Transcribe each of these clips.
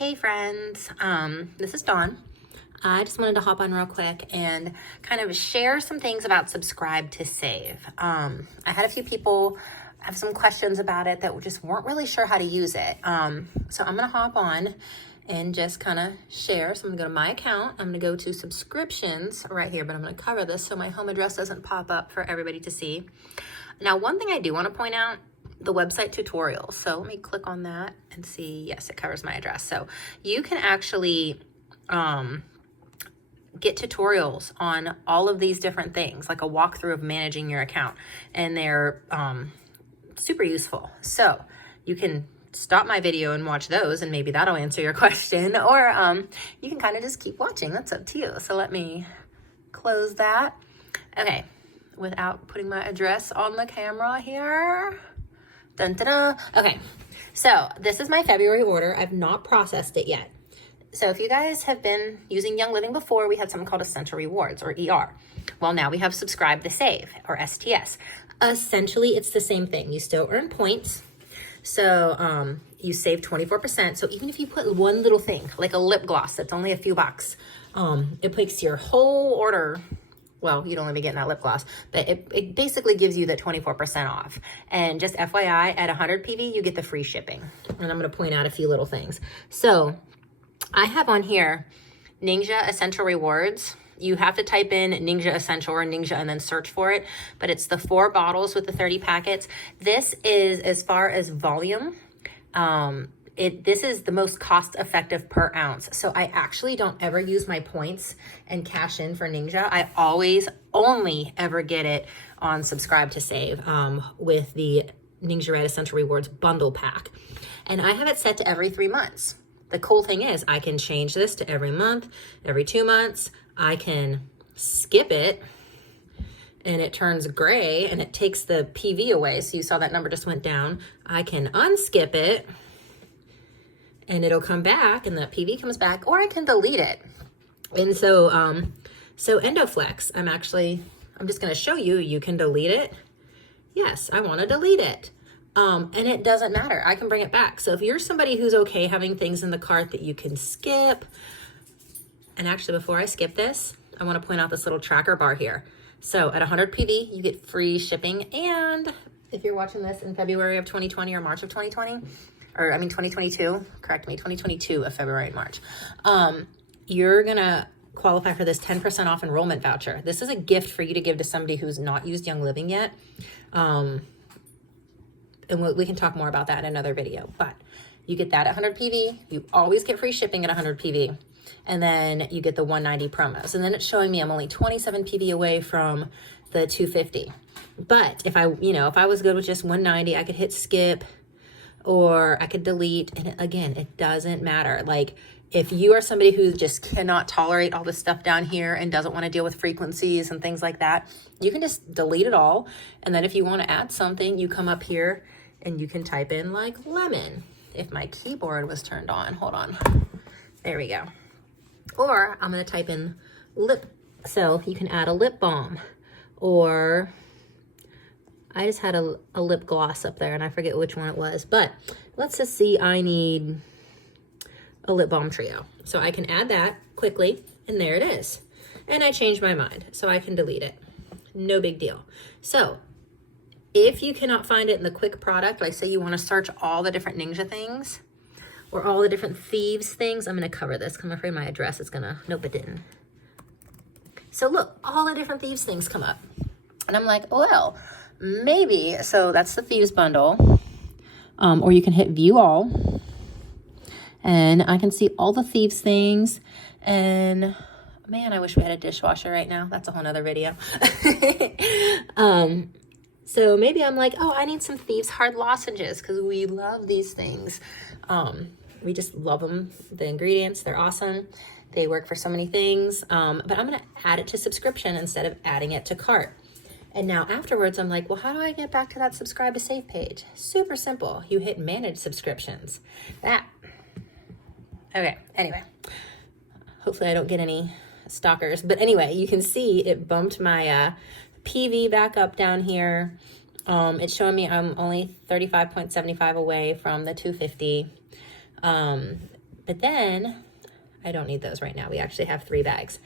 Hey friends, this is Dawn. I just wanted to hop on real quick and kind of share some things about Subscribe to Save. I had a few people have some questions about it that just weren't really sure how to use it. So I'm gonna hop on and just kind of share. So I'm gonna go to my account. I'm gonna go to subscriptions right here, but I'm gonna cover this so my home address doesn't pop up for everybody to see. Now, one thing I do want to point out, the website tutorials. So let me click on that and see, yes, it covers my address. So you can actually get tutorials on all of these different things, like a walkthrough of managing your account, and they're super useful. So you can stop my video and watch those, and maybe that'll answer your question, or you can kind of just keep watching. That's up to you. So let me close that. Okay, without putting my address on the camera here. Dun, dun, dun. Okay, so this is my February order. I've not processed it yet. So if you guys have been using Young Living before, we had something called Essential Rewards, or ER. Well, now we have Subscribe to Save, or STS. Essentially, it's the same thing. You still earn points. So you save 24%. So even if you put one little thing, like a lip gloss that's only a few bucks, it makes your whole order, well, you'd only be getting that lip gloss, but it basically gives you the 24% off. And just FYI, at 100 PV, you get the free shipping. And I'm gonna point out a few little things. So I have on here Ningxia Essential Rewards. You have to type in Ningxia Essential or Ningxia and then search for it, but it's the 4 bottles with the 30 packets. This is, as far as volume, this is the most cost-effective per ounce. So I actually don't ever use my points and cash in for Ningxia. I always only ever get it on Subscribe to Save with the Ningxia Red Essential Rewards bundle pack. And I have it set to every 3 months. The cool thing is I can change this to every month, every 2 months. I can skip it and it turns gray and it takes the PV away. So you saw that number just went down. I can unskip it and it'll come back and the PV comes back, or I can delete it. And so, so EndoFlex, I'm just gonna show you, you can delete it. Yes, I wanna delete it. And it doesn't matter, I can bring it back. So if you're somebody who's okay having things in the cart that you can skip, and actually before I skip this, I wanna point out this little tracker bar here. So at 100 PV, you get free shipping. And if you're watching this in February of 2020 or March of 2020, 2022, correct me, 2022 of February and March, you're gonna qualify for this 10% off enrollment voucher. This is a gift for you to give to somebody who's not used Young Living yet. And we can talk more about that in another video, but you get that at 100 PV. You always get free shipping at 100 PV. And then you get the 190 promos. And then it's showing me I'm only 27 PV away from the 250. But if I was good with just 190, I could hit skip, or I could delete, and again, it doesn't matter. Like, if you are somebody who just cannot tolerate all this stuff down here and doesn't want to deal with frequencies and things like that, you can just delete it all. And then if you want to add something, you come up here and you can type in like lemon. If my keyboard was turned on, hold on. There we go. Or I'm going to type in lip. So you can add a lip balm, or I just had a lip gloss up there and I forget which one it was, but let's just see, I need a lip balm trio. So I can add that quickly, and there it is. And I changed my mind, so I can delete it. No big deal. So if you cannot find it in the quick product, like say you want to search all the different Ningxia things or all the different thieves things, I'm going to cover this because I'm afraid my address is going to, nope, it didn't. So look, all the different thieves things come up. And I'm like, well, maybe, so that's the thieves bundle. Or you can hit view all. And I can see all the thieves things. And man, I wish we had a dishwasher right now. That's a whole nother video. So maybe I'm like, oh, I need some thieves hard lozenges because we love these things. We just love them. The ingredients, they're awesome. They work for so many things. But I'm going to add it to subscription instead of adding it to cart. And now afterwards, I'm like, well, how do I get back to that Subscribe to Save page? Super simple. You hit manage subscriptions. Okay, anyway, hopefully I don't get any stalkers. But anyway, you can see it bumped my PV back up down here. It's showing me I'm only 35.75 away from the 250. And But then, I don't need those right now. We actually have 3 bags.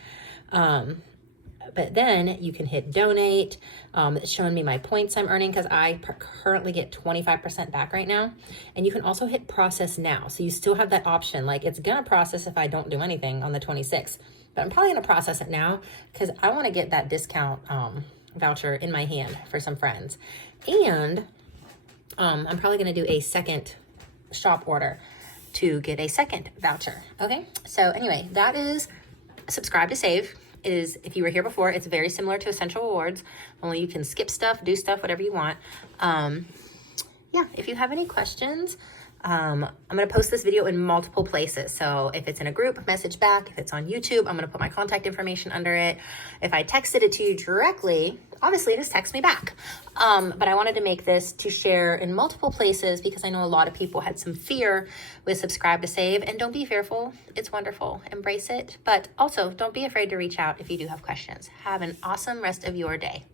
But then you can hit donate. It's showing me my points I'm earning because I currently get 25% back right now. And you can also hit process now. So you still have that option. Like, it's going to process if I don't do anything on the 26th. But I'm probably going to process it now because I want to get that discount voucher in my hand for some friends. And I'm probably going to do a second shop order to get a second voucher. Okay, so anyway, that is Subscribe to Save. It is, if you were here before, it's very similar to Essential Rewards, only you can skip stuff, do stuff, whatever you want. Yeah, if you have any questions, I'm going to post this video in multiple places. So if it's in a group, message back. If it's on YouTube, I'm going to put my contact information under it. If I texted it to you directly, obviously just text me back. But I wanted to make this to share in multiple places because I know a lot of people had some fear with Subscribe to Save, and don't be fearful. It's wonderful. Embrace it. But also don't be afraid to reach out if you do have questions. Have an awesome rest of your day.